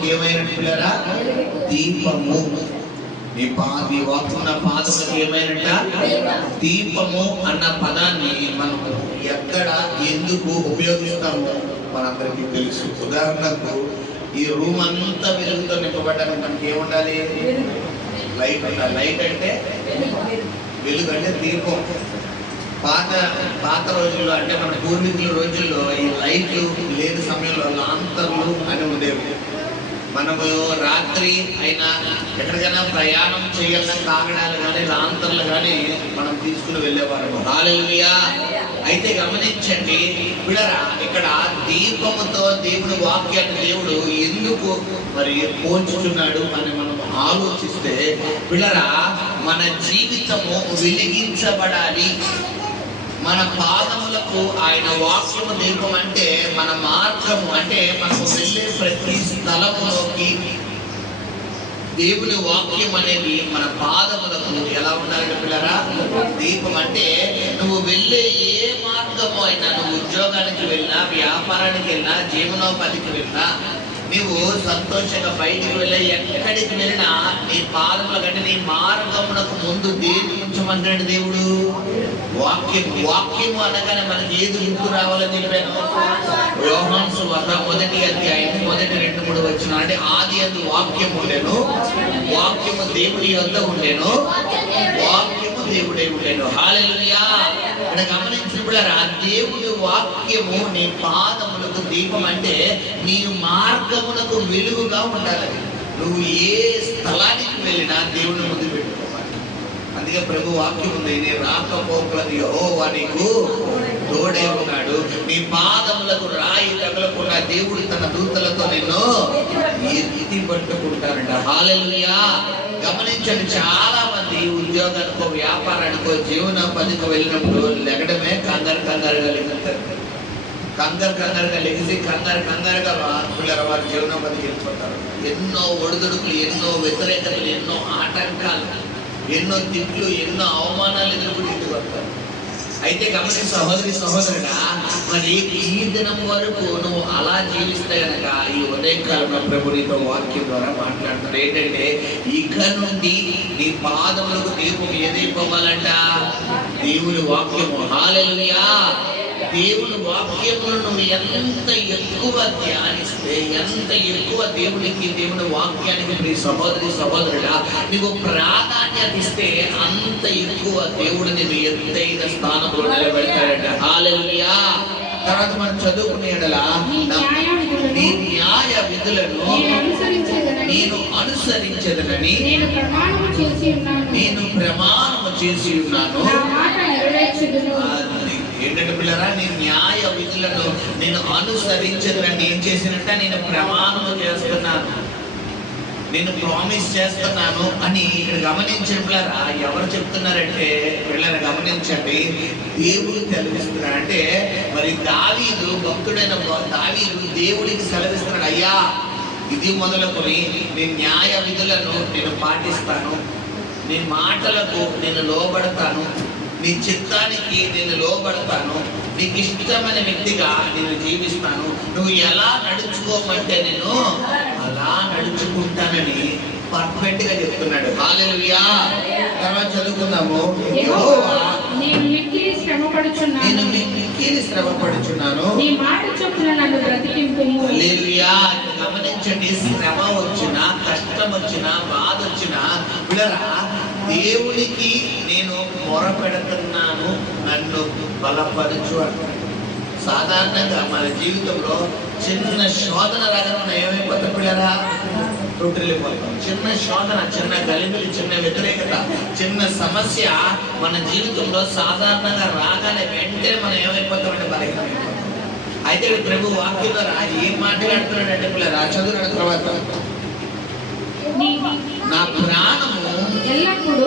పాదములకు ఏమైనట్టు పిల్లరా? దీపము. నీ వాక్కున్న పాదములకు ఏమైనట్ట? దీపము అన్న పదాన్ని మనం ఎక్కడ ఎందుకు ఉపయోగిస్తామో మనందరికీ తెలుసు. ఉదాహరణకు ఈ రూమ్ అంతా వెలుగుతో నింపబడడానికి మనకి ఏముండాలి? లైట్ ఉండాలి. లైట్ అంటే వెలుగు, అంటే దీపం. పాత రోజుల్లో అంటే మన పూర్వీకుల రోజుల్లో ఈ లైట్లు లేని సమయంలో లాంతర్లు అని ఉండేవి. మనము రాత్రి అయినా ఎక్కడికైనా ప్రయాణం చేయాలన్నా కాగడాలు కానీ లాంతర్లు కానీ మనం తీసుకుని వెళ్ళేవారు. హల్లెలూయా. అయితే గమనించండి బిడ్డలారా, ఇక్కడ దీపముతో దేవుడి వాక్యాన్ని దేవుడు ఎందుకు మరి పోల్చుతున్నాడు అని మనం ఆలోచిస్తే బిడ్డలారా, మన జీవితము వెలిగించబడాలి. మన పాదములకు ఆయన వాక్యము దీపం అంటే మన మార్గము, అంటే మనకు వెళ్ళే ప్రతి స్థలములోకి దేవుని వాక్యం అనేది మన పాదములకు ఎలా ఉండాలి పిల్లరా? దీపం. అంటే నువ్వు వెళ్ళే ఏ మార్గము అయినా, నువ్వు ఉద్యోగానికి వెళ్ళినా, వ్యాపారానికి వెళ్ళినా, జీవనోపాధికి వెళ్ళినా, నీవు సంతోషంగా బయటికి వెళ్ళే ఎక్కడికి వెళ్ళినా నీ పాదముల కంటే నీ మార్గమునకు ముందు దేని ఉంచమంటాడు దేవుడు? వాక్యము అనగానే మనకి ఏది గుర్తు రావాలని చెప్పాను? యోహాను సువార్త 1వ అధ్యాయం 1-2-3 వచనం. అంటే ఆది యందు వాక్యము ఉండెను, వాక్యము దేవుని యొద్ద ఉండెను, వాక్యము దేవుడే ఉండెను. హల్లెలూయా. ఇక్కడ గమనించినప్పుడారా, దేవుడి వాక్యము నీ పాదములకు దీపం. అంటే నీ మార్గమునకు వెలుగుగా ఉండాలి. నువ్వు ఏ స్థలానికి వెళ్ళినా దేవుని ముందు పెట్టుకోవాలి. అందుకే ప్రభు వాక్యం ఉంది, నీ రాకపోకలకు యెహోవా నీకు తోడే ఉన్నాడు, నీ పాదములకు రాయి తగలకుండా దేవుడు తన దూతలతో నిన్ను ఎత్తి పట్టుకుంటారంట. హల్లెలూయా. గమనించండి, చాలా మంది ఉద్యోగానికో వ్యాపారానికో జీవనోపాధికి వెళ్ళినప్పుడు లెగడమే కంగారుగా లెగుతారు. కంగారుగా లెగిసి కంగారుగా పిల్లల వారి జీవనోపాధికి వెళ్ళిపోతారు. ఎన్నో ఒడిదుడుకులు, ఎన్నో వ్యతిరేకతలు, ఎన్నో ఆటంకాలు, ఎన్నో తిట్లు, ఎన్నో అవమానాలు ఎదుర్కొని ఇంటికి వస్తారు. అయితే గమనించి సహోదరుడా, మరి ఈ దినం వరకు నువ్వు అలా జీవిస్తే కనుక ఈ ఉదయకాలంలో ప్రభు నీతో వాక్యం ద్వారా మాట్లాడుతున్నాడు. ఏంటంటే ఇక నుండి నీ పాదములకు దీపం ఏది ఇవ్వాలంట? దేవుని వాక్యము. హల్లెలూయా. దేవుని వాక్యమును నువ్వు ఎంత ఎక్కువ ధ్యానిస్తే, ఎంత ఎక్కువ దేవుని వాక్యానికి నీ సహోదరుడా నువ్వు ప్రాధాన్యత ఇస్తే, అంత ఎక్కువ దేవుడు నిన్ను ఎత్తైన స్థానంలో నిలబెడతాడంట. హల్లెలూయా. తర్వాత మనం చదువుకునేలా నీ న్యాయ విధులను నేను అనుసరించదనని నేను ప్రమాణము చేసి ఉన్నాను. ఏంటంటే పిల్లరా, నీ న్యాయ విధులను నేను అనుసరించదనని ఏం చేసినట్ట? నేను ప్రమాణము చేస్తున్నాను, నేను ప్రామిస్ చేస్తున్నాను అని ఇక్కడ గమనించండి పిల్లరా. ఎవరు చెప్తున్నారంటే పిల్లలు గమనించండి, దేవుడు సెలవిస్తున్నాడు. అంటే మరి దావీదు, భక్తుడైన దావీదు దేవుడికి సెలవిస్తున్నాడు, అయ్యా ఇది మొదలుకొని నీ న్యాయ విధులను నేను పాటిస్తాను, నీ మాటలకు నేను లోబడతాను, నీ చిత్తానికి నేను లోబడతాను, నీకు ఇష్టమైన వ్యక్తిగా నేను జీవిస్తాను, నువ్వు ఎలా నడుచుకోమంటే నేను అలా నడుచుకుంటానని పర్ఫెక్ట్ గా చెప్తున్నాడు. హల్లెలూయా. తర్వాత చదువుకుందాము. యెహోవా నేను మిక్కిలి శ్రమపడుచున్నాను, నీ మాట చొప్పున నన్ను బ్రతికింపుము. హల్లెలూయా. గమనించండి, శ్రమ వచ్చినా, కష్టం వచ్చినా, బాధ వచ్చినా పిల్లరా, దేవునికి నేను మొరపెడుతున్నాను, నన్ను బలపరచు అంటాడు. సాధారణంగా మన జీవితంలో చిన్న శోధన రాగానే ఏమైపోతాం పిల్లరా? రొట్టెలిపోతాం. చిన్న శోధన, చిన్న గలిబిలి, చిన్న వ్యతిరేకత, చిన్న సమస్య మన జీవితంలో సాధారణంగా రాగానే వెంటనే మనం ఏమైపోతామంటే బలహీనమైపోతాం. అయితే ప్రభు వాక్యం ద్వారా ఏం మాట్లాడుతున్నాడంటే పిల్లరా, చదువుకున్న తర్వాత నా ప్రాణము ఎల్లప్పుడూ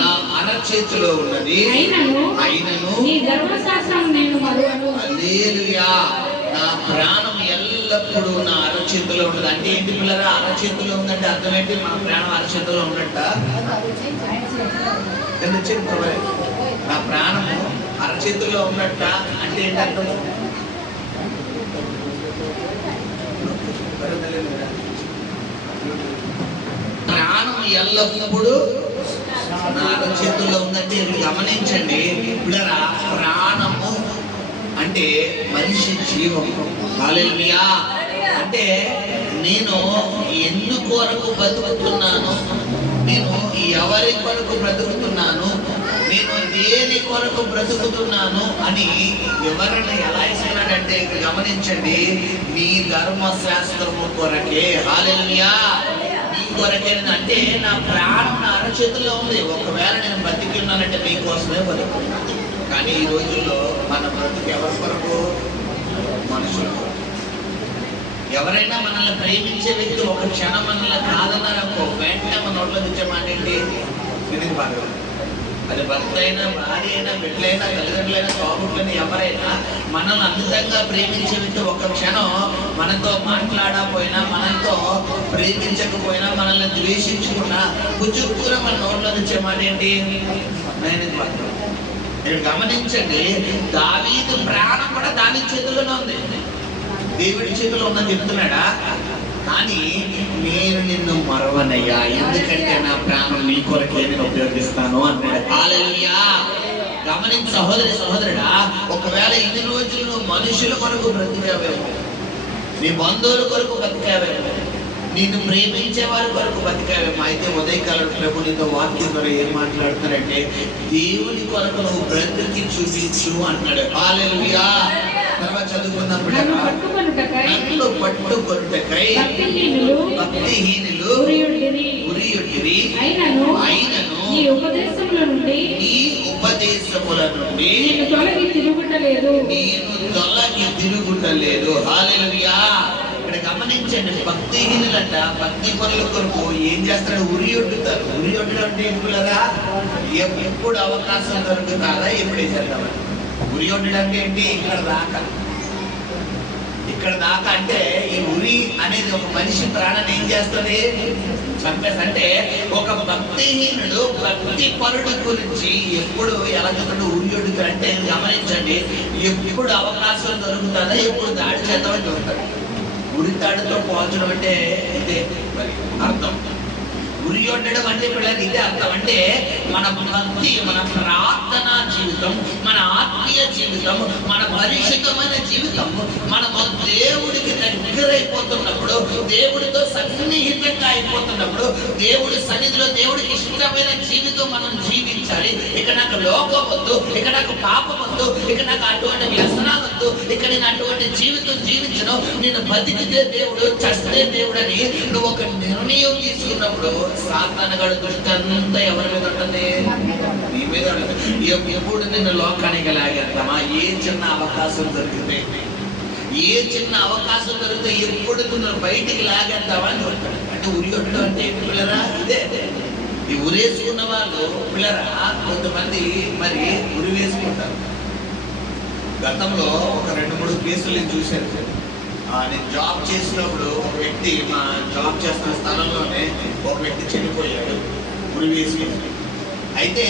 నా అరచేతిలో ఉన్నది, అయినను నీ ధర్మశాస్త్రము నేను మరువను. హల్లెలూయా. నా ప్రాణం ఎల్లప్పుడూ నా అరచేతిలో ఉన్నది. అంటే ఏంటి పిల్లరా? అరచేతిలో ఉందంటే అర్థం ఏంటి? మన ప్రాణం అరచేతిలో ఉన్నట్ట. నా ప్రాణము అరచేతిలో ఉన్నట్ట అంటే ఏంటి అర్థం? ప్రాణం ఎల్లప్పుడూ నా అరచేతుల్లో ఉందంటే గమనించండి పిల్లరా. ప్రాణము అంటే మనిషి జీవం. హల్లెలూయా. అంటే నేను ఎందుకొరకు బతుకుతున్నాను, నేను ఎవరి కొరకు బ్రతుకుతున్నాను, నేను దేని కొరకు బ్రతుకుతున్నాను అని వివరణ ఎలా ఇస్తున్నాడంటే ఇక్కడ గమనించండి, నీ ధర్మశాస్త్రము కొరకే. హల్లెలూయా. నీ కొరకే. అంటే నా ప్రాణం నా అరచేతుల్లో ఉంది. ఒకవేళ నేను బతికి ఉన్నానంటే మీకోసమే బతుకు. కానీ ఈ రోజుల్లో మన బ్రతుకు ఎవరి కొరకు? మనుషులు. ఎవరైనా మనల్ని ప్రేమించే వ్యక్తి ఒక క్షణం మనల్ని కాదన్నారనుకో, వెంటనే మన నోట్లో తెచ్చే మాట ఏంటి? అది భర్త అయినా, భార్య అయినా, బిడ్డలైనా, తల్లిదండ్రులైనా, తోబుట్లైనా, ఎవరైనా మనల్ని అద్భుతంగా ప్రేమించే వ్యక్తి ఒక క్షణం మనతో మాట్లాడకపోయినా, మనతో ప్రేమించకపోయినా, మనల్ని ద్వేషించుకున్నా పుచ్చుకున్న మన నోట్లో తెచ్చే మాట ఏంటి? మీరు గమనించండి, దావీదు ప్రాణం కూడా దావీదు చేతుల్లోనే ఉంది, దేవుడి చేతిలో ఉందని చెప్తున్నాడా? కానీ నేను నిన్ను మరవనయ్యా, ఎందుకంటే నా ప్రాణం నీ కొరకే నేను ఉపయోగిస్తాను అన్నాడు. హల్లెలూయా. గమనించి సహోదరి సహోదరుడా, ఒకవేళ ఇన్ని రోజులు నువ్వు మనుషుల కొరకు బ్రతికావేమో, నీ బంధువుల కొరకు బతికావేమో, నిన్ను ప్రేమించే వారి కొరకు బతికావేమో. అయితే ఉదయకాలం ప్రభు నీతో వాక్యం ద్వారా ఏం మాట్లాడుతున్నారంటే, దేవుని కొరకు నువ్వు బ్రతికి చూపించు అన్నాడు. హల్లెలూయా. తర్వాత చదువుకున్నప్పుడు నన్ను పట్టుకొనుటకై భక్తిహీనులు ఉరియుడిరి, అయినను నీ ఉపదేశముల నుండి నేను తొలగి తిరుగుటలేదు. హల్లెలూయా. ఇక్కడ గమనించండి, భక్తిహీనులంట భక్తి పనుల కొరకు ఏం చేస్తాడు? ఉరియొడ్డుతారు. ఉరియొడ్డు అంటే ఎందుకులరా? ఎప్పుడు అవకాశం దొరుకుతారా ఎప్పుడు చేద్దామని. ఉరియొడ్డు అంటే ఏంటి? ఇక్కడ దాకా అంటే ఈ ఉరి అనేది ఒక మనిషి ప్రాణాన్ని ఏం చేస్తుంది? చంపేసి. అంటే ఒక భక్తిహీనుడు భక్తి పరుడు గురించి ఎప్పుడు ఎలా చెప్తాడు? ఉరియొడ్డుతాడు అంటే గమనించండి, ఎప్పుడు అవకాశం దొరుకుతుందా ఎప్పుడు దాడి చేద్దామని చూస్తాడు. ఉరితాడుతో పోల్చడం అంటే ఇదే మరి అర్థం. ఉరి ఉండడం అంటే పిల్లలు ఇదే అర్థం. అంటే మన భక్తి, మన ప్రార్థన జీవితం, మన ఆత్మీయ జీవితం, మన పరిశుద్ధమైన జీవితం మనము దేవుడికి దగ్గరైపోతున్నప్పుడు, దేవుడితో సన్నిహితంగా అయిపోతున్నప్పుడు, దేవుడి సన్నిధిలో దేవుడికి ఇష్టమైన జీవితం మనం జీవించాలి. ఇక నాకు లోకం వద్దు, ఇక నాకు పాపం వద్దు, ఇక నాకు అటువంటి వ్యసనాలు వద్దు, ఇక నేను అటువంటి జీవితం జీవించను, నేను బతికితే దేవుడు, చస్తే దేవుడు అని నువ్వు ఒక నిర్ణయం తీసుకున్నప్పుడు సాతానుగాడు దృష్టి అంతా ఎవరి మీద ఉంటుంది? నీ మీద ఉంటుంది. ఎప్పుడు నిన్ను లోకానికి లాగేద్దామా? ఏ చిన్న అవకాశం దొరికితే, ఏ చిన్న అవకాశం దొరికితే ఎప్పుడు నిన్ను బయటికి లాగేద్దామా అని ఉంటాడు. అంటే ఉరియొట్టడం అంటే ఏంటి పిల్లరా? ఇదే. ఈ ఉరేసుకున్న వాళ్ళు పిల్లరా కొంతమంది మరి ఉరి వేసుకుంటారు. గతంలో ఒక 2-3 కేసులు నేను చూశాను. నేను జాబ్ చేసినప్పుడు ఒక వ్యక్తి, మా జాబ్ చేస్తున్న స్థలంలోనే ఒక వ్యక్తి చనిపోయాడు ఉరి వేసుకుని. అయితే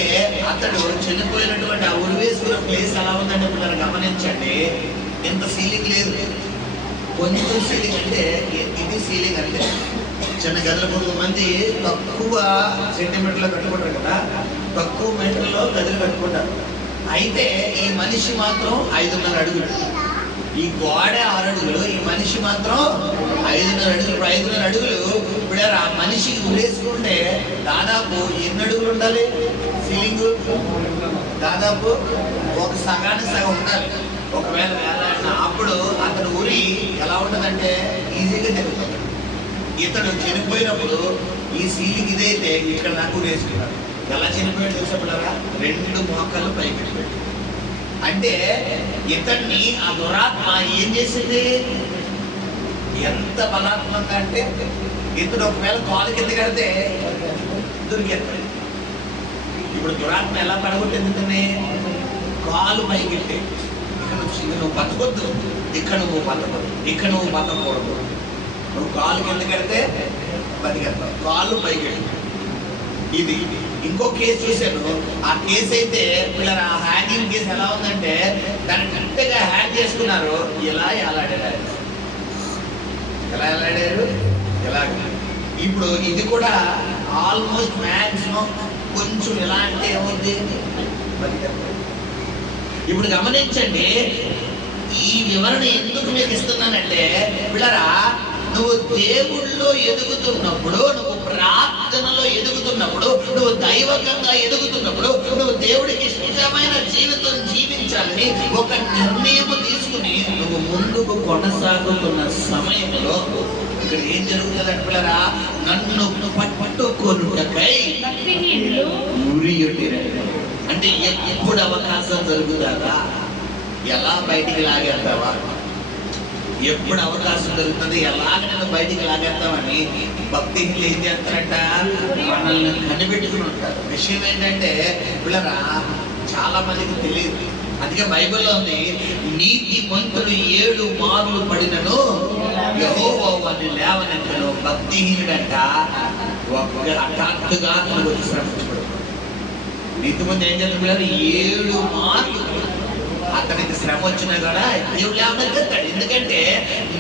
అతడు చనిపోయినటువంటి ఆ ఉరి వేసుకున్న ప్లేస్ ఎలా ఉందంటే పిల్లలు గమనించండి, ఎంత సీలింగ్ లేదు, కొంచెం సీలింగ్. అంటే ఇది సీలింగ్ అంటే చిన్న గదులు. కొంతమంది తక్కువ సెంటీమీటర్లో కట్టుకుంటారు కదా, తక్కువ మీటర్లో గదులు కట్టుకుంటారు. అయితే ఈ మనిషి మాత్రం 5.5 అడుగులు, ఈ గోడ 6 అడుగులు, ఈ మనిషి మాత్రం 5.5 అడుగులు. 5.5 అడుగులు ఇప్పుడు ఆ మనిషికి ఉరేసుకుంటే దాదాపు ఎన్ని అడుగులు ఉండాలి? సీలింగ్ దాదాపు ఒక సగానికి సగం ఉండాలి. ఒకవేళ అప్పుడు అతను ఉరి ఎలా ఉంటుందంటే ఈజీగా జరుగుతుంది. ఇతడు చనిపోయినప్పుడు ఈ సీలింగ్ ఇదైతే ఇక్కడ నాకు ఉరేసుకున్నాడు. ఎలా చనిపోయాడు చూసేప్పుడారా? 2 మోకాళ్ళు పైకి పెట్టాడు. అంటే ఇతన్ని ఆ దురాత్మ ఏం చేసింది? ఎంత బలాత్మకంగా అంటే ఇతడు ఒకవేళ కాలు కింద కడితే దొరికేస్తాడు. ఇప్పుడు దురాత్మ ఎలా పడగొట్టింది? కాలు పైకెట్టి ఇక్కడ నువ్వు బతకొద్దు, ఇక్కడ నువ్వు బతకొద్దు, ఇక్కడ నువ్వు బతకూడదు, నువ్వు కాలు కింద కడితే బతికేస్తావు, కాలు పైకెట్టి. ఇది ఇంకో కేసు చూశాను. ఆ కేసు అయితే పిల్లలు ఆ హ్యాంగింగ్ కేసు ఎలా ఉందంటే దాన్ని కరెక్ట్గా హ్యాంగ్ చేసుకున్నారు. ఎలా ఎలాడారు? ఎలా ఎలాడారు? ఎలా ఇప్పుడు ఇది కూడా ఆల్మోస్ట్ మ్యాక్సిమం కొంచెం ఎలా అంటే ఏమవుతుంది. ఇప్పుడు గమనించండి, ఈ వివరణ ఎందుకు మీకు ఇస్తున్నానంటే పిల్లరా, నువ్వు దేవుళ్ళో ఎదుగుతున్నప్పుడు, నువ్వు ప్రార్థనలో ఎదుగుతున్నప్పుడు, నువ్వు దైవకంగా ఎదుగుతున్నప్పుడు, నువ్వు దేవుడికి ఇష్టమైన జీవితం జీవించాలని ఒక నిర్ణయం తీసుకుని నువ్వు ముందుకు కొనసాగుతున్న సమయంలో ఇక్కడ ఏం జరుగుతుందంటే పిల్లరా, నన్ను పట్టుకొనుటకై అంటే ఎప్పుడు అవకాశం దొరుకుతారా, ఎలా బయటికి లాగేస్తావా, ఎప్పుడు అవకాశం దొరుకుతుంది, ఎలాగ నేను బయటికి లాగేస్తామని భక్తిహీనులు ఏం చేస్తారంట, మనల్ని కనిపెట్టుకుని ఉంటారు. విషయం ఏంటంటే పిల్లరా, చాలా మందికి తెలియదు. అందుకే బైబిల్లో ఉంది, నీతిమంతుడు 7 మార్లు పడినను యెహోవా వారిని లేవనెత్తను. భక్తిహీనుడంట హఠాత్తుగా వచ్చి శ్రమించబడు. నీతిమంతుడు ఏం చేస్తాడు, 7 మార్లు అతనికి శ్రమ వచ్చినా కూడా దేవుడు లేవనెత్తాడు. ఎందుకంటే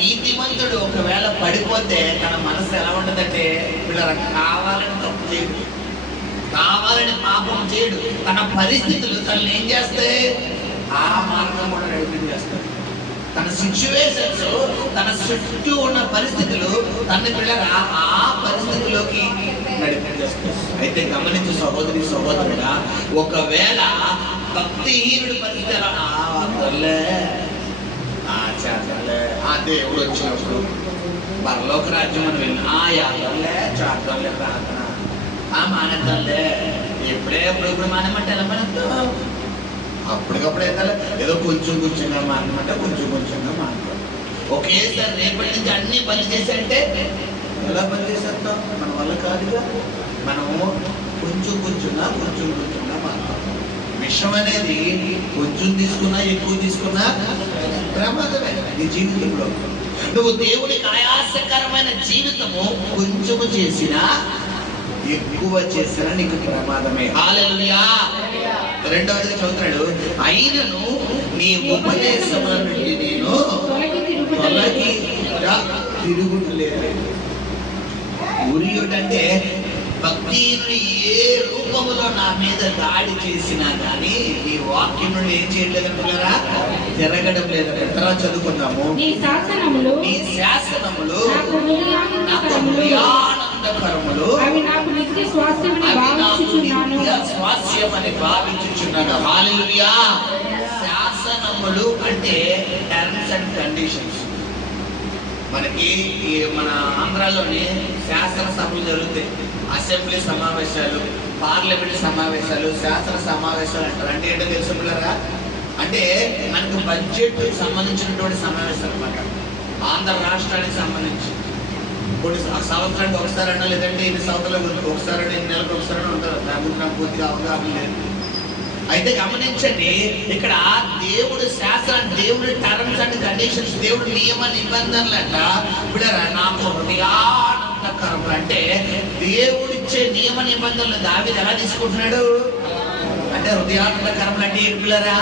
నీతిమంతుడు ఒకవేళ పడిపోతే తన మనసు ఎలా ఉంటుందంటే పిల్లల కావాలని తప్పు చేయడు, కావాలని పాపం చేయడు. తన పరిస్థితులు తనని ఏం చేస్తాయి, ఆ మార్గం కూడా నడిపించేస్తాడు. తన సిచ్యువేషన్స్, తన చుట్టూ ఉన్న పరిస్థితులు తన పిల్లల ఆ పరిస్థితిలోకి నడిపించేస్తాడు. అయితే గమనించు సహోదరి సహోదరుడా, ఒకవేళ భక్తిహీనుడి పరిస్థితి ఆ దేవుడు వచ్చినప్పుడు పరలోక రాజ్యం అని వెళ్ళి యాదవులే చాదవులే ప్రార్థన మానేద్దాంలే, ఎప్పుడు మానేమంటే ఎలా మానేద్దాం, అప్పటికప్పుడు అయితే ఏదో కొంచెం కొంచెంగా మానమంటే కొంచెం కొంచెంగా మానతాం. ఒకేసారి రేపటి నుంచి అన్ని పని చేసేంటే ఎలా పని చేసేస్తాం, మన వల్ల కాదుగా. మనము కొంచెం కొంచెంగా మానతాం. విషయం అనేది కొంచెం తీసుకున్నా ఎక్కువ తీసుకున్నా ప్రమాదమే నీ జీవితంలో. నువ్వు దేవునికి ఆయాసకరమైన జీవితము కొంచెము చేసినా ఎక్కువ చేసినా నీకు ప్రమాదమే. హల్లెలూయా. రెండవది చదువుతాడు, అయినను నీ ఉపదేశముల నుండి నేను తొలగి తిరుగులేదు. ఉరియుడంటే భక్తిని ఏ రూపములో నా మీద దాడి చేసినా కానీ ఈ వాక్యం నుండి ఏం చేయలేదు అంటున్నారా, తిరగడం లేదు. తర్వాత చదువుకుందాము, నీ శాసనములు నాకు హృదయానందకరములు, అవి నాకు నిత్య స్వాస్థ్యమని భావించుచున్నాను. హల్లెలూయా. శాసనములు అంటే టర్మ్స్ అండ్ కండిషన్స్. మనకి మన ఆంధ్రాలోని శాసనసభలు జరుగుతాయి, అసెంబ్లీ సమావేశాలు, పార్లమెంట్ సమావేశాలు, శాసన సమావేశాలు అంటారు. అంటే ఏంటో తెలుసు పిల్లరా, అంటే మనకు బడ్జెట్ సంబంధించినటువంటి సమావేశాలు అన్నమాట. ఆంధ్ర రాష్ట్రానికి సంబంధించి కొన్ని సంవత్సరానికి ఒకసారి అన్నా, లేదంటే 8 సంవత్సరాలకు ఒకసారి, 8 నెలలకు ఒకసారి ఉంటారు. నాకు పూర్తిగా అవగాహన లేదు. అయితే గమనించండి, ఇక్కడ దేవుడు శాస్త్రం, దేవుడి టర్మ్స్ అండ్ కండిషన్స్, దేవుడి నియమ నిబంధనలు అంట పిల్లరా నాకు హృదయానందకరములు. అంటే దేవుడిచ్చే నియమ నిబంధనలు దావీదు ఎలా తీసుకుంటున్నాడు అంటే హృదయానందకరములు అంటే ఏంటి పిల్లరా,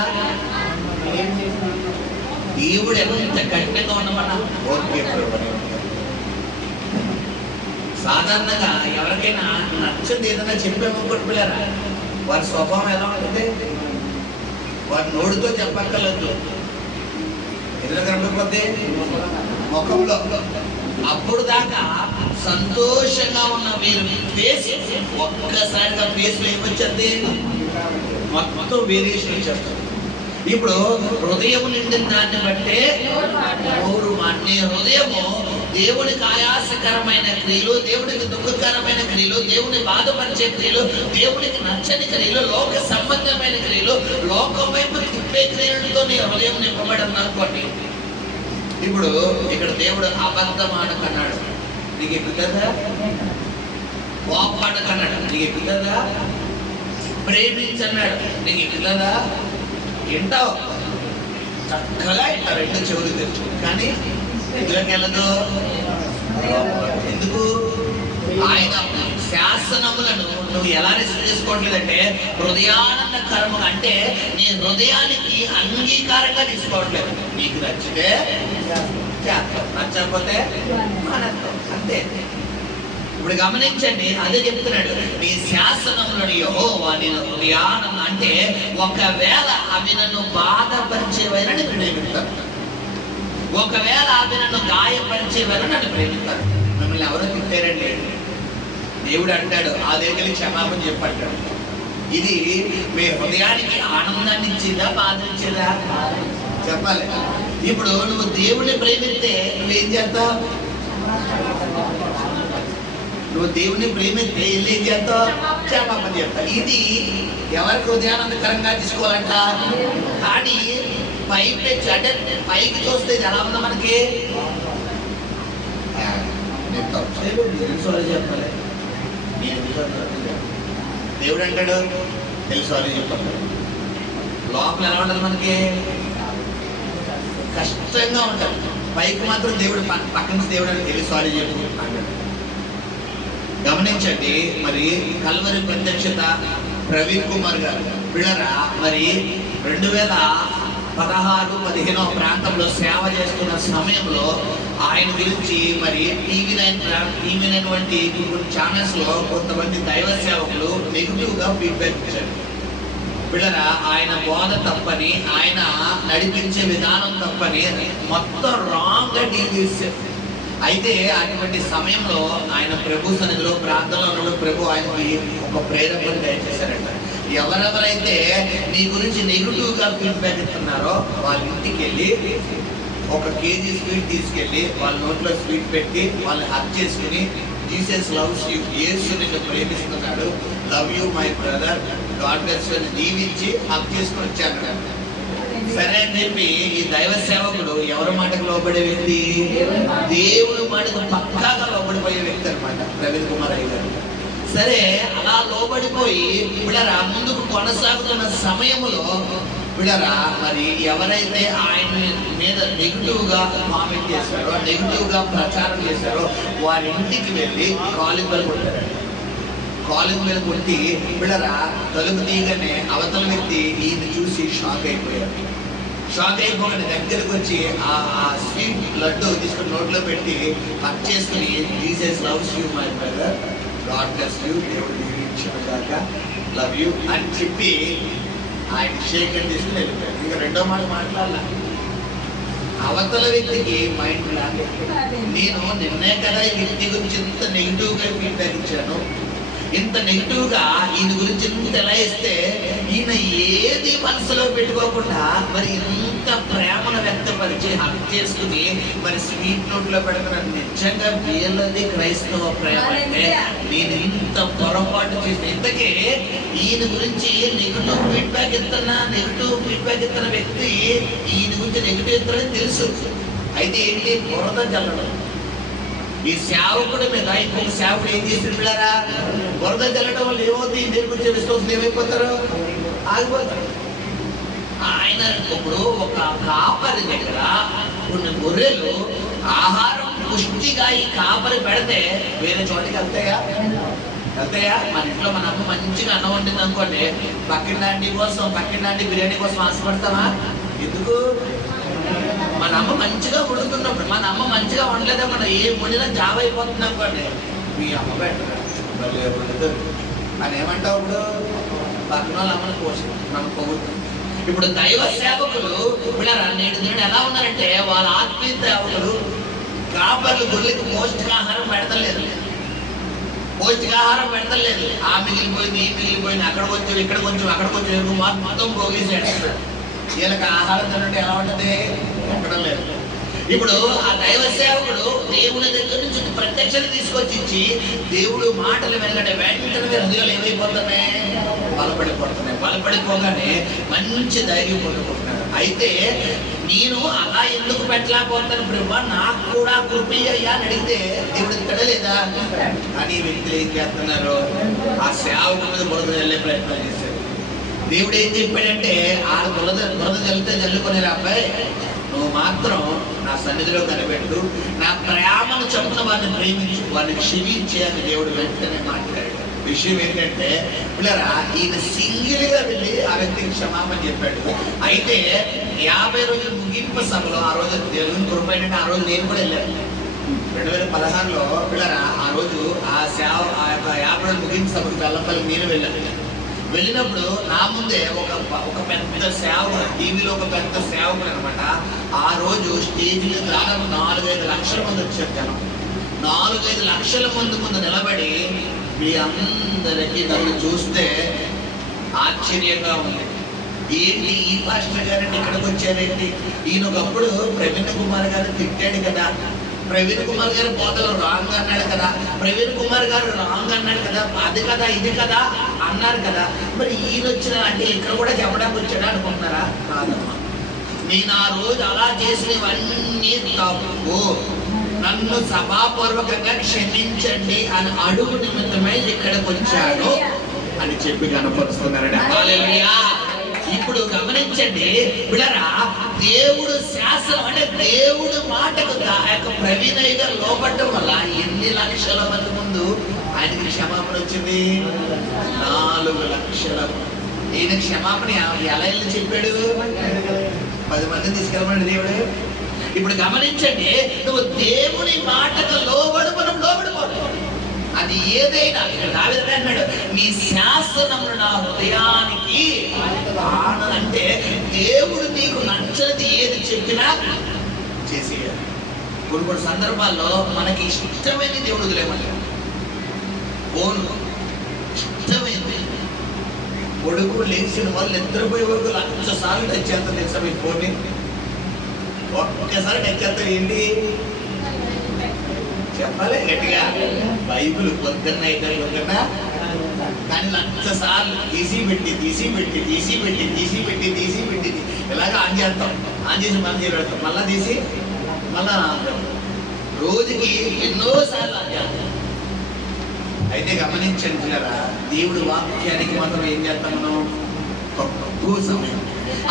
దేవుడు ఎంత కఠినంగా ఉండమన్నా ఓకే. సాధారణంగా ఎవరికైనా నచ్చంది ఏదైనా చెప్పామనుకోండి పిల్లరా, వారి స్వభావం ఎలా ఉంటుంది, వారి నోటితో చెప్పక్కర్లేదు, ఎదురు కనపడిపోతే ముఖంలో. అప్పుడు దాకా సంతోషంగా ఉన్న మీరు ఫేస్ ఒక్కసారిగా ఫేస్లో ఏమొచ్చింది, మొత్తం వేరియేషన్ వచ్చేస్తుంది. ఇప్పుడు హృదయం నిండిన దాన్ని బట్టే నోరు నీ హృదయము దేవునికి ఆయాసకరమైన క్రియలు, దేవునికి దుఃఖకరమైన క్రియలు, దేవుని బాధపరిచే క్రియలు, దేవునికి నచ్చని క్రియలు, లోక సంబంధమైన క్రియలు, లోకం వైపు తిప్పే క్రియలతో నీ హృదయం నింపబడి ఉందనుకోండి. ఇప్పుడు ఇక్కడ దేవుడు అబద్ధం ఆడకన్నాడు, నీకు ఎక్కుతుందా? కోపాడకన్నాడు, నీకు ఎక్కుతుందా? ప్రేమించన్నాడు, నీకు ఎక్కుతుందా? వింటావు, చక్కగా ఇంట 2 చెవులు తెచ్చు, కానీ ఎందులోకి వెళ్ళదు. ఎందుకు? ఆయన శాసనములను నువ్వు ఎలా రిసీవ్ చేసుకోవట్లేదంటే హృదయానందకరముగా, అంటే నీ హృదయానికి అంగీకారంగా తీసుకోవట్లేదు. నీకు నచ్చితే చేస్తావు, నచ్చకపోతే మానేస్తావు, అంతే. ఇప్పుడు గమనించండి, అదే చెప్తున్నాడు, నీ శాసనములను యెహోవా నేను ధ్యానం. అంటే ఒకవేళ అవి నన్ను బాధపరిచేవైనా నేను ప్రేమిస్తాను, ఒకవేళ అవి నన్ను గాయపరిచేవైనా నన్ను ప్రేమిస్తాను. మిమ్మల్ని ఎవరో తిట్టారండి, దేవుడు అంటాడు ఆ దగ్గరికి క్షమాపణ చెప్పంటాడు. ఇది మీ హృదయానికి ఆనందాన్ని ఇచ్చిందా, బాధ ఇచ్చిందా? చెప్పాలి. ఇప్పుడు నువ్వు దేవుడిని ప్రేమిస్తే నువ్వేం చేస్తావు? నువ్వు దేవుని ప్రేమిస్తే ఏం చేస్తావు? క్షమాపణ చెప్తావు. ఇది ఎవరికి హృదయానందకరంగా తీసుకోవాలంట. కానీ పైకి అంటే పైకి చూస్తే ఎలా ఉందో మనకి చెప్పాలి. దేవుడు అంటాడు తెలుసు అని చెప్పాలి. లోపల ఎలా ఉండాలి? మనకి కష్టంగా ఉంటాడు. పైకి మాత్రం దేవుడు పక్కన దేవుడు అని తెలుసు అని చెప్పు అంటాడు. గమనించండి, మరి కల్వరి ప్రత్యక్షత ప్రవీణ్ కుమార్ గారు పిల్లరా మరి 2016-15 ప్రాంతంలో సేవ చేస్తున్న సమయంలో ఆయన గురించి మరి టీవీ9 వంటి ఛానల్స్ లో కొంతమంది దైవ సేవకులు నెగిటివ్ గా ఫీడ్బ్యాక్ ఇచ్చారు. పిల్లరా ఆయన బోధ తప్పని, ఆయన నడిపించే విధానం తప్పని మొత్తం రాంగ్ గా డీల్ చేశారు. అయితే అటువంటి సమయంలో ఆయన ప్రభు సన్నిధిలో ప్రార్థనలో ప్రభు ఆయనకి ఒక ప్రేరణ దయచేశారంట. ఎవరెవరైతే నీ గురించి నెగిటివ్ గా ఫీడ్బ్యాక్ ఇస్తున్నారో వాళ్ళ ఇంటికి వెళ్ళి 1 కేజీ స్వీట్ తీసుకెళ్ళి వాళ్ళ నోట్లో స్వీట్ పెట్టి వాళ్ళని హక్ చేసుకుని జీసస్ లవ్స్ యూ, యేసు నిన్ను ప్రేమిస్తున్నాడు, love you my brother, God bless you అని దీవించి హక్ చేసుకుని వచ్చాను. సరే అని చెప్పి ఈ దైవ సేవకుడు ఎవరి మాటకు లోబడే వ్యక్తి? దేవుడి మాటకు పక్కాగా లోబడిపోయే వ్యక్తి అనమాట ప్రవీణ్ కుమార్ అయ్య గారు. సరే అలా లోబడిపోయి బిడరా ముందుకు కొనసాగుతున్న సమయంలో బిడరా మరి ఎవరైతే ఆయన మీద నెగిటివ్ గా కామెంట్ చేశారో, నెగిటివ్ గా ప్రచారం చేశారో వారి ఇంటికి వెళ్ళి కాలింగ్ బెల్ కొట్టారు. కాలింగ్ బెల్ కొట్టి బిడరా తలుపు తీయగానే అవతల వ్యక్తి ఈయన చూసి షాక్ అయిపోయారు. షాక్ అయిపోగానే దగ్గరకు వచ్చి ఆ స్వీట్ లడ్డు తీసుకుని నోట్లో పెట్టి హక్ చేసుకుని Jesus loves you my brother, God bless you, దేవుడు దీవించుగాక, లవ్ యూ అని చెప్పి ఆయన షేక్ అని తీసుకుని వెళ్ళిపోయారు. ఇంకా రెండో మాట మాట్లాడాల. అవతల వ్యక్తికి మైండ్ లాంటి నేను నిన్నే కదా ఈ వ్యక్తి గురించి ఇంత నెగిటివ్ గా ఫీడ్బ్యాక్ ఇచ్చాను, ఇంత నెగిటివ్ గా ఈయన గురించి ఇంత ఎలా ఇస్తే ఈయన ఏది మనసులో పెట్టుకోకుండా మరి ఇంత ప్రేమను వ్యక్తపరిచి హక్ చేసుకుని మరి స్వీట్ నోట్లో పెడుతున్నాను. నిజంగా వీళ్ళది క్రైస్తవ ప్రేమ అంటే నేను ఇంత పొరపాటు చేసిన. ఇంతకే ఈయన గురించి నెగిటివ్ ఫీడ్బ్యాక్ ఇస్తున్న వ్యక్తి ఈయన గురించి నెగిటివ్ ఇస్తారని తెలుసు. అయితే ఏంటి? బురద జల్లడం. ఈ సేవకుడి మీద ఇంకొక సేవకుడు ఏం చేసి పిల్లరా బురద జల్లడం వల్ల ఏమవుతుంది? దీని గురించి విశ్వాసం ఏమైపోతారు? ఆగిపోతారు. ఆయన ఇప్పుడు ఒక కాపరి దగ్గర కొన్ని గొర్రెలు ఆహారం పుష్టిగా ఈ కాపరి పెడితే వేరే చోటికి వెళ్తాయా? మన ఇంట్లో మన అమ్మ మంచిగా అన్నం వండింది అనుకోండి, పక్కింటి బిర్యానీ కోసం ఆశపడతామా? ఎందుకు? మన అమ్మ మంచిగా వండుతున్నప్పుడు, మన అమ్మ మంచిగా వండలేదా, మన ఏ వండినా జాబ్ అయిపోతుంది అనుకోండి, మీ అమ్మ పెట్టదు అని ఏమంటావు? ఇప్పుడు పక్కన వాళ్ళ అమ్మని పోషణ మనం పొగుడుతుంది. ఇప్పుడు దైవ సేవకులు నేటి దిన ఎలా ఉన్నారంటే వాళ్ళ ఆత్మీయ సేవకులు కాపర్లు గొర్రెలకు పౌష్టికాహారం పెడతలేదు. ఆ మిగిలిపోయింది, ఈ మిగిలిపోయింది, అక్కడ కొంచెం ఇక్కడ కొంచెం అక్కడ కొంచెం మొత్తం పోగేసాడు. వీళ్ళకి ఆహారం తినట్టు ఎలా ఉంటుంది? ఎక్కడం లేదు. ఇప్పుడు ఆ దైవ సేవకుడు దేవుని దగ్గర నుంచి ప్రత్యక్షత తీసుకొచ్చి ఇచ్చి దేవుడు మాటలు వెనకంటే వెంటనే హృదయాలు ఏమైపోతున్నాయి? బలపడిపోగానే మంచి ధైర్యం పొందుకుంటున్నాడు. అయితే నేను అలా ఎందుకు పెట్టలేకపోతాను ప్రభు, నాకు కూడా కృపయ్యా అని అడిగితే దేవుడు తిడలేదా? కానీ వ్యక్తులు ఏం చేస్తున్నారు? ఆ సేవకు మీద బురద వెళ్ళే ప్రయత్నం చేశారు. దేవుడు ఏం చెప్పాడంటే ఆ బురద జల్లుకునే అబ్బాయి నువ్వు మాత్రం నా సన్నిధిలో కనిపెట్టు, నా ప్రేమను చొప్పున వారిని ప్రేమించు, వారిని క్షమించే అని దేవుడు వెంటనే మాట్లాడాడు. విషయం ఏంటంటే పిల్లరా ఈయన సింగిల్ గా వెళ్ళి ఆ వ్యక్తికి క్షమాపణ చెప్పాడు. అయితే 50 రోజుల ముగింపు సభలో ఆ రోజు దేవుని కృప ఏంటంటే ఆ రోజు నేను కూడా వెళ్ళాను. 2016లో పిల్లరా ఆ రోజు ఆ యొక్క యాత్ర ముగించినప్పుడు బెల్లంపల్లి నేను వెళ్ళినప్పుడు నా ముందే ఒక పెద్ద సేవకుడు, టీవీలో ఒక పెద్ద సేవకుడు అనమాట. ఆ రోజు స్టేజ్ మీద దాదాపు 4-5 లక్షల మంది వచ్చారు జనం. 4-5 లక్షల మంది ముందు నిలబడి మీ అందరికీ నన్ను చూస్తే ఆశ్చర్యంగా ఉంది. ఏంటి ఈ పాస్టర్ గారండి ఇక్కడికి వచ్చారేంటి? ఈయన ఒకప్పుడు ప్రవీణ్ కుమార్ గారు తిట్టాడు కదా, ప్రవీణ్ కుమార్ గారు బోధలో రాంగ్ అన్నాడు కదా, ప్రవీణ్ కుమార్ గారు రాంగ్ అన్నాడు కదా, అది కదా ఇది కదా అన్నారు కదా, మరి ఈయన వచ్చిన అంటే ఇక్కడ కూడా చెప్పడానికి వచ్చాడా అనుకుంటున్నారా? కాదమ్మా, నేను ఆ రోజు అలా చేసినవన్నీ తప్పు, నన్ను సభాపూర్వకంగా క్షమించండి అని అడుగు నిమిత్తమై ఇక్కడికి వచ్చాను అని చెప్పి కనపరుస్తున్నారండి. హల్లెలూయా. ఇప్పుడు గమనించండి బిడ్డరా, దేవుడు శాసనం అంటే దేవుడు మాటకు ప్రవీణయ్య గారు లోపడటం వల్ల ఎన్ని లక్షల మంది ముందు ఆయనకి క్షమాపణ వచ్చింది? 4 లక్షల. ఈయన క్షమాపణ ఎలా వెళ్ళి చెప్పాడు? 10 మందిని తీసుకెళ్ళమన్నాడు దేవుడు. ఇప్పుడు గమనించండి, నువ్వు దేవుని మాటకు లోబడు, మనం లోబడిపోతాం. అది ఏదైనా ఇక్కడ దావీదు అన్నాడు, నీ శాసనములు నా హృదయానికి ఆనందం. అంటే దేవుడు నీకు నచ్చనిది ఏది చెప్పినా చేసేయాలి. కొన్ని సందర్భాల్లో మనకి ఇష్టమైన దేవుడు వదిలేమన్నాడు. ఫోన్ ఇష్టమైంది, కొడుకు లేచిన వాళ్ళు నిద్రపోయే వరకు 1,00,000 సార్లు టచ్ చేస్తాం తెలుసా మీ ఫోన్ని? ఒక్కసారి టచ్ చేస్తాం ఏంటి చెప్పాలి గట్టిగా? బైబిల్ పొద్దున్న అయితే పొద్దున్న, కానీ 1,00,000 సార్లు తీసి పెట్టి ఇలాగ ఆన్ చేస్తాం. ఆన్ చేసి మనం చేయబెడతాం, మళ్ళా తీసి మళ్ళా రోజుకి ఎన్నోసార్లు ఆన్ చేస్తాం. అయితే గమనించండి పిల్లరా, దేవుడి వాక్యానికి మాత్రం ఏం చేస్తాం మనం? తక్కువ సమయం.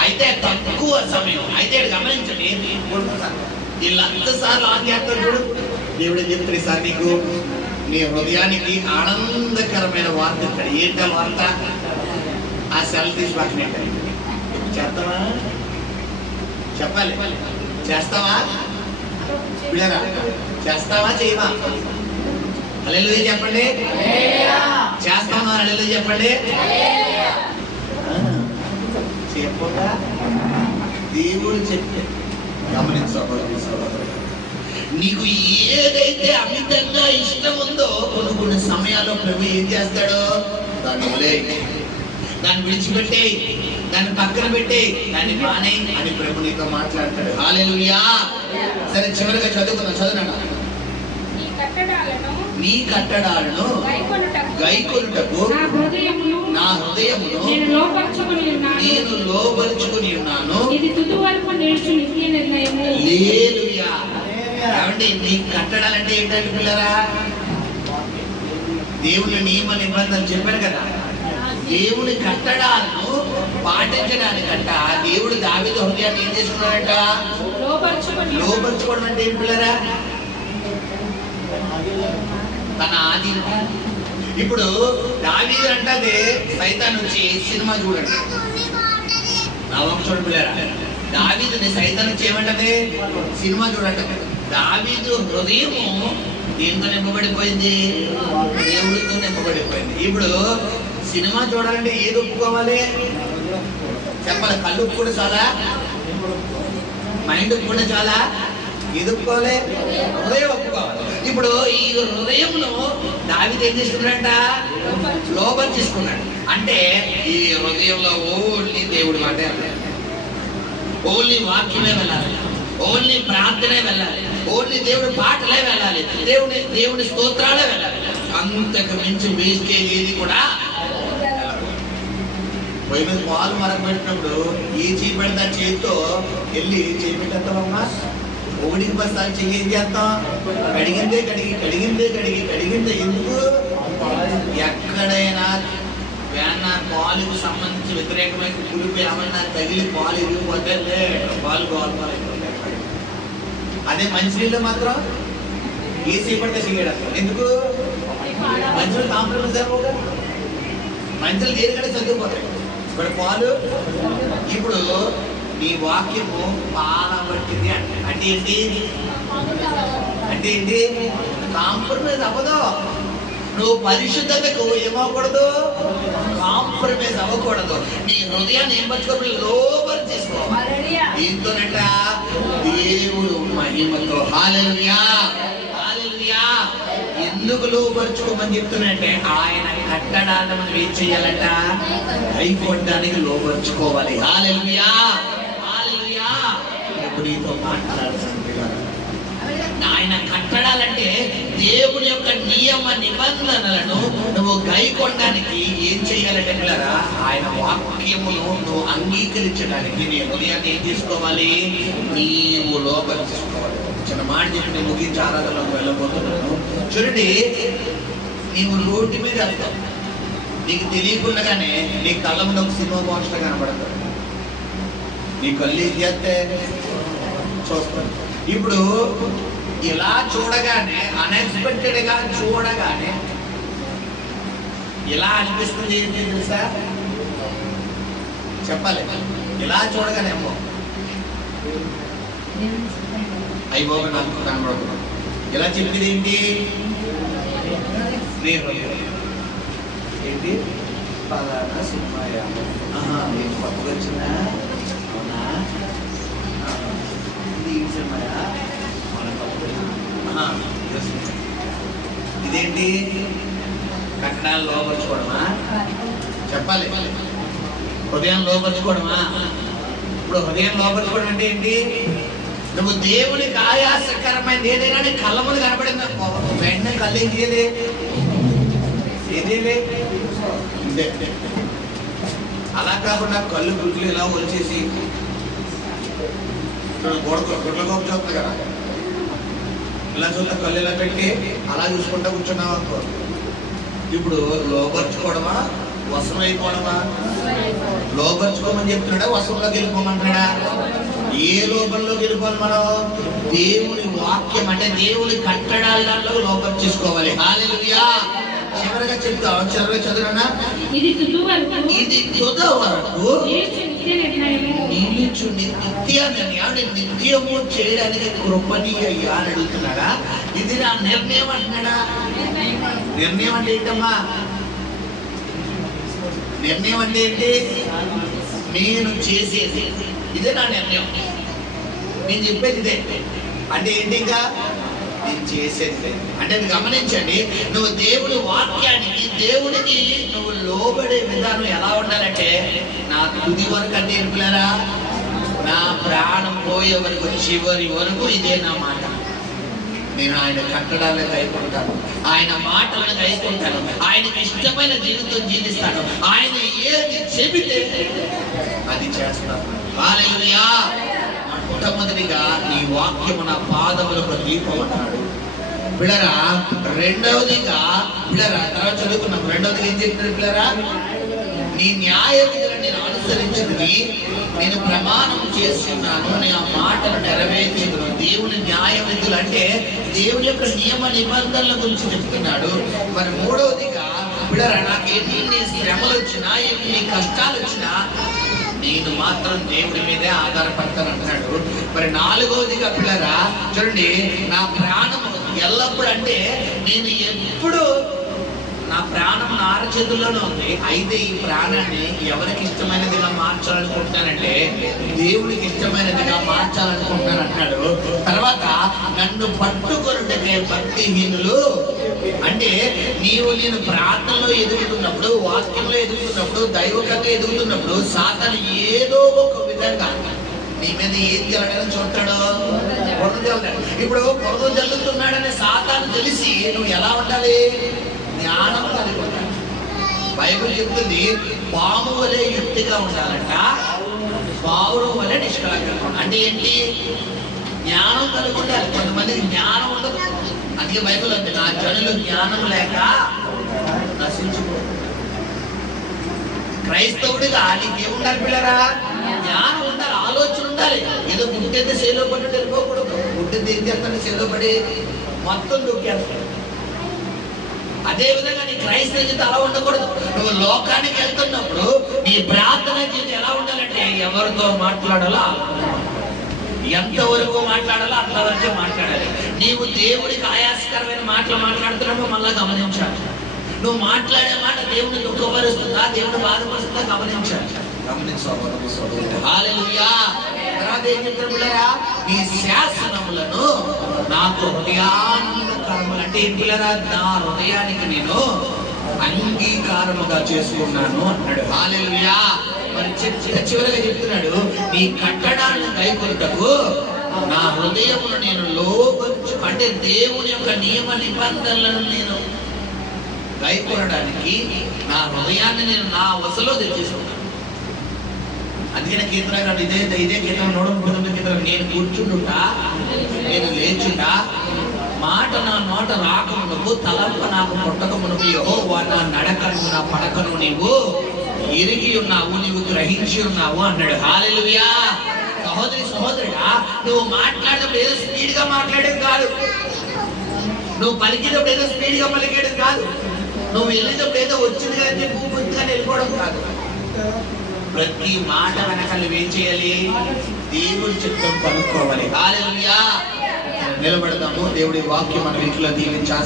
అయితే తక్కువ సమయం అయితే గమనించండి, ఈ 1,00,000 సార్లు ఆన్ చేస్తాం చూడు. దేవుడు ఏం చెప్తాడు? ఈసారి నీకు నీ హృదయానికి ఆనందకరమైన వార్త ఇస్తాడు. ఏంట వార్త? ఆ సెల్ తీసి పక్కన చేస్తావా? చెప్పాలి, చేస్తావా పిల్లరా? చేస్తావా చేయవా? హల్లెలూయా చెప్పండి. చేస్తావా? హల్లెలూయా చెప్పండి. చెప్పగా దేవుడు చెప్పే గమనించబడు. నీకు ఏదైతే అమితంగా ఇష్టం ఉందో కొన్ని సమయాల్లో ప్రభు ఏం చేస్తాడో దాన్ని వదిలేయ్, దాన్ని విడిచిపెట్టే, దాన్ని పక్కన పెట్టే, దాన్ని మానే అని ప్రభు నీతో మాట్లాడతాడు. హల్లెలూయా. సరే చివరిగా చదువునా. నీ కట్టడాలను గైకొనుటకు నా హృదయమును నేను లోబరుచుకుని ఉన్నాను. హల్లెలూయా. ఏమండి, నీ కట్టడాలంటే ఏంటంటే పిల్లరా, దేవుని నియమ నిబంధనలు చెప్పారు కదా, దేవుని కట్టడాలను పాటించడానికంట దేవుడు దావీదు హృదయాన్ని ఏం చేసుకున్నాడంట? లోపరుచుకోవడం అంటే ఏంటి పిల్లరా? తన ఆది. ఇప్పుడు దావీదు అంటే సైతాన్ వచ్చి సినిమా చూడండి, నా వంక చూడండి పిల్లరా, దావీదుని సైతాన్ వచ్చి ఏమంటది? సినిమా చూడండి. దావీదు హృదయము దేంతో నింపబడిపోయింది? దేవుడితో నింపబడిపోయింది. ఇప్పుడు సినిమా చూడాలంటే ఏది ఒప్పుకోవాలి? చెప్పాలి. కళ్ళు ఒప్పుకుంటే చాలా, మైండ్ ఒప్పుకుంటే చాలా, ఏది ఒప్పుకోవాలి? హృదయం ఒప్పుకోవాలి. ఇప్పుడు ఈ హృదయంను దావీదు ఏం చేసుకున్నాడంట? లోపరుచుకున్నాడు. అంటే ఈ హృదయంలో ఓన్లీ దేవుడి మాటే వెళ్ళాలి, ఓన్లీ వాక్యమే వెళ్ళాలి, ఓన్లీ ప్రార్థనే వెళ్ళాలి, ఓన్లీ దేవుడి పాటలే వెళ్ళాలి, దేవుడి స్తోత్రాలే వెళ్ళాలి. అంతకు మించి వేస్టేజ్ ఏది కూడా. పొయ్యి మీద పాలు మరగబెట్టినప్పుడు ఏ చేయి పెడతా చేతితో వెళ్ళి చేయి పెట్టేస్తామమ్మా. 1 సార్లు చెయ్యి ఏం చేస్తాం? కడిగిందే ఎందుకు? ఎక్కడైనా పాలుకు సంబంధించి వ్యతిరేకమైన పులుపు ఏమన్నా తగిలి పాలు ఇరిగిపోతే పాలు గోల్పాలైపోతాయి. అదే మంచినీళ్ళు మాత్రం ఏసీ పడితే చేయడం ఎందుకు? మంచినీళ్ళు కాంప్రమైజ్ అయిపోగా, మంచిలు దేనికంటే చదువుకోతాయి. ఇప్పుడు పాలు, ఇప్పుడు నీ వాక్యము పాల బట్టింది అంటే ఏంటి? అంటే ఏంటి? కాంప్రమైజ్ అవ్వదు. నువ్వు పరిశుద్ధతకు ఏమవ్వకూడదు, కాంప్రమైజ్ అవ్వకూడదు. నీ హృదయాన్ని ఏం పరచుకోవాలి? లోబరి చేసుకోవాలి. దీంతోనట దేవుడు మహిమతో హల్లెలూయా హల్లెలూయా. ఎందుకు లోబరుచుకోమని చెప్తున్నంటే ఆయన కట్టడాలను మనం ఏం చేయాలట? కైకొనడానికి లోబరుచుకోవాలి. హల్లెలూయా హల్లెలూయా. ఇప్పుడు నీతో మాట్లాడుతున్నాను. ఆయన కట్టడాలంటే దేవుని యొక్క నియమ నిబంధనలను నువ్వు గైకొనడానికి ఏం చేయాలంటే పిల్లరా, ఆయన వాక్యమును నువ్వు అంగీకరించడానికి నీ హృదయాన్ని ఏం తీసుకోవాలి? నీవు లోబరుచుకోవాలి. చిన్న మాట చెప్పి నేను ముగించి ఆరాధనలోకి వెళ్ళబోతున్నాను. చూడండి, నీవు రోడ్డు మీద వెళ్తావు, నీకు తెలియకుండానే నీ కళ్ళ ముందు ఒక సినిమా పోస్టర్ కనబడతాడు. నీ కళ్ళు ఏం చేస్తే చూస్తాడు. ఇప్పుడు ఇలా చూడగానే, అన్ఎక్స్పెక్టెడ్ గా చూడగానే ఇలా అనిపిస్తుంది. ఏంటి తెలుసా? చెప్పాలి. ఇలా చూడగానే అమ్మో అయిపోగా నాకు కనబడదు. ఇలా చెప్పింది ఏంటి? ఏంటి? పలానా సినిమా నేను కొత్తగా వచ్చినా, అవునా? ఇది ఈ సినిమాయా? ఇదేంటి? కట్టడాలు లోపరుచుకోవడమా? చెప్పాలి. హృదయం లోపరుచుకోవడమా? ఇప్పుడు హృదయం లోపరుచుకోవడం అంటే ఏంటి? నువ్వు దేవునికి ఆయాసకరమైనది ఏదైనా కళ్ళ ముందు కనబడింది అనుకో, వెంటనే కళ్ళు ఏం చేయలే, ఏదేలే. అలా కాకుండా కళ్ళు గుడ్లు ఇలా వచ్చేసి గుడ్ల గొప్ప చూస్తుంది కదా, ఇలా చూద్దా కళ్ళు ఇలా పెట్టి అలా చూసుకుంటా కూర్చున్నావు అనుకో. ఇప్పుడు లోపరుచుకోవడమా, వశం అయిపోవడమా? లోపరుచుకోమని చెప్తున్నాడా, వశంలోకి వెళ్ళిపోమంటాడా? ఏ లోపంలోకి వెళ్ళిపోవాలి మనం? దేవుని వాక్యం అంటే దేవుని కట్టడాలలో లోపరుచేసుకోవాలి. హల్లెలూయా. చివరిగా చెప్తాం, చివరిగా చదువునా, ఇది తుద వరకు నిలుచు నిత్యాన్ని నిత్యము చేయడానికి కృపణీయ్యా అని అడుగుతున్నాడా? ఇది నా నిర్ణయం అంటున్నాడా? నిర్ణయం అంటే ఏంటమ్మా? నిర్ణయం అంటే ఏంటి? నేను చేసేది ఇదే నా నిర్ణయం. నేను చెప్పేది ఇదే అంటే ఏంటి? ఇంకా నేను చేసేది అంటే గమనించండి, నువ్వు దేవుని వాక్యానికి, దేవునికి నువ్వు లోబడే విధానం ఎలా ఉండాలంటే, నా తుది వరకు అంటే పిల్లరా, నా ప్రాణం పోయే వరకు, చివరి వరకు ఇదే నా మాట. నేను ఆయన కట్టడాలను కైకొంటాను, ఆయన మాటలను కైకొంటాను, ఆయనకి ఇష్టమైన జీవితం జీవిస్తాను, ఆయన ఏది చెబితే అది చేస్తాను. హల్లెలూయా. మొట్టమొదటిగా నీ వాక్యము నా పాదములకు దీపం అన్నాడు పిల్లరా. రెండవదిగా పిల్లరా, తర్వాత చదువుకున్నాం. రెండవదిగా ఏం చెప్తున్నాడు పిల్లరా? నీ న్యాయ విధులను నేను అనుసరించుకుని నేను ప్రమాణం చేస్తున్నాను, నేను ఆ మాటను నెరవేర్చుకున్నాను. దేవుని న్యాయ విధులు అంటే దేవుని యొక్క నియమ నిబంధనల గురించి చెప్తున్నాడు. మరి మూడవదిగా పిల్లరా, నాకు ఎన్ని శ్రమలు వచ్చినా, ఎన్ని కష్టాలు వచ్చినా నేను మాత్రం దేవుడి మీదే ఆధారపడతాను అంటున్నాడు. మరి నాలుగవదిగా పిల్లరా చూడండి, నా ప్రాణం ఎల్లప్పుడు అంటే నేను ఎప్పుడు, నా ప్రాణం నా అరచేతుల్లోనే ఉంది. అయితే ఈ ప్రాణాన్ని ఎవరికి ఇష్టమైనదిగా మార్చాలనుకుంటున్నానంటే దేవుడికి ఇష్టమైనదిగా మార్చాలనుకుంటున్నాను అంటున్నాడు. తర్వాత నన్ను పట్టుకొనుటకే భక్తిహీనులు అంటే నేను ప్రార్థనలో ఎదుగుతున్నప్పుడు, వాక్యంలో ఎదుగుతున్నప్పుడు, దైవకంగా ఎదుగుతున్నప్పుడు సాతాను ఏదో ఒక విధంగా నీ మీద ఏం జరగడం చూస్తాడు? బురద జల్లుతాడు. ఇప్పుడు బురద జల్లుతున్నాడనే సాతాను తెలిసి నువ్వు ఎలా ఉండాలి? జ్ఞానం కలిగి ఉండాలి. బైబిల్ చెప్తుంది, పాము వలె యుక్తిగా ఉండాలంట, పావురం వలె నిష్కలంకంగా ఉండాలి. అంటే ఏంటి? జ్ఞానం కలిగి ఉండాలి. కొంతమందికి జ్ఞానం ఉండదు. అందుకే బైబిల్ ఉంది, నా జనులు జ్ఞానం లేక నశించుకో. క్రైస్తవుడిగా నీకేముండాలి పిల్లరా? జ్ఞానం ఉండాలి, ఆలోచన ఉండాలి. ఏదో గుడ్డెంత సేలో పడి వెళ్ళిపోకూడదు. గుడ్డెంత ఏం చేస్తాడు? సేలో పడి మొత్తం దొక్కేస్తాడు. అదే విధంగా నీ క్రైస్తవ జీవితం అలా ఉండకూడదు. నువ్వు లోకానికి వెళ్తున్నప్పుడు నీ ప్రార్థన జీవితం ఎలా ఉండాలంటే ఎవరితో మాట్లాడాలో ఎంతవరకు మాట్లాడాలో అంతవరకే మాట్లాడాలి. నీవు దేవుడికి ఆయాసకరమైన మాటలు మాట్లాడుతున్నావు, మళ్ళా గమనించాలి. నువ్వు మాట్లాడే మాట దేవుని దుఃఖపరుస్తుందా, దేవుని బాధపరుస్తుందా గమనించాలి. హల్లెలూయా. తర్వాత ఏం చెప్తారు పిల్లరా? నీ శాసనములను నాకు హృదయాంగీకారములు అంటే ఏం పిల్లరా? నా హృదయానికి నేను అంగీకారముగా చేసుకున్నాను అన్నాడు. హల్లెలూయా. మరి చివరిగా చెప్తున్నాడు, నీ కట్టడాలను కైకొనుటకు నా హృదయమును నేను లోబర్చు అంటే దేవుని యొక్క నియమ నిబంధనలను నేను కైకొనడానికి నా హృదయాన్ని నేను నా వశలో తెచ్చేసుకున్నాను. అందుకనే కీర్తనకారుడు ఇదే కీర్తన 139 కీర్తన, నేను కూర్చుండుట, నేను లేచుట, మాట నా నోట రాకమునకు, తలంప నాకు పుట్టకమునకు యెహోవా నా నడకను నా పడకను నీవు ఎరిగి ఉన్నావు, నీవు గ్రహించి ఉన్నావు అన్నాడు. హల్లెలూయా. సహోదరి సహోదరుడా, నువ్వు మాట్లాడేటప్పుడు ఏదో స్పీడ్ గా మాట్లాడేది కాదు, నువ్వు పలికేటప్పుడు ఏదో స్పీడ్ గా పలికేయడం కాదు, నువ్వు వెళ్ళేటప్పుడు ఏదో వచ్చింది కానీ పూర్తిగా వెళ్ళిపోవడం కాదు. ప్రతి మాట వెనక నువ్వేం చేయాలి? దేవుడి చిత్తం కనుక్కోవాలి. హల్లెలూయా. నిలబడదాము. దేవుడి వాక్యం మన ఇంట్లో దీవించాలి.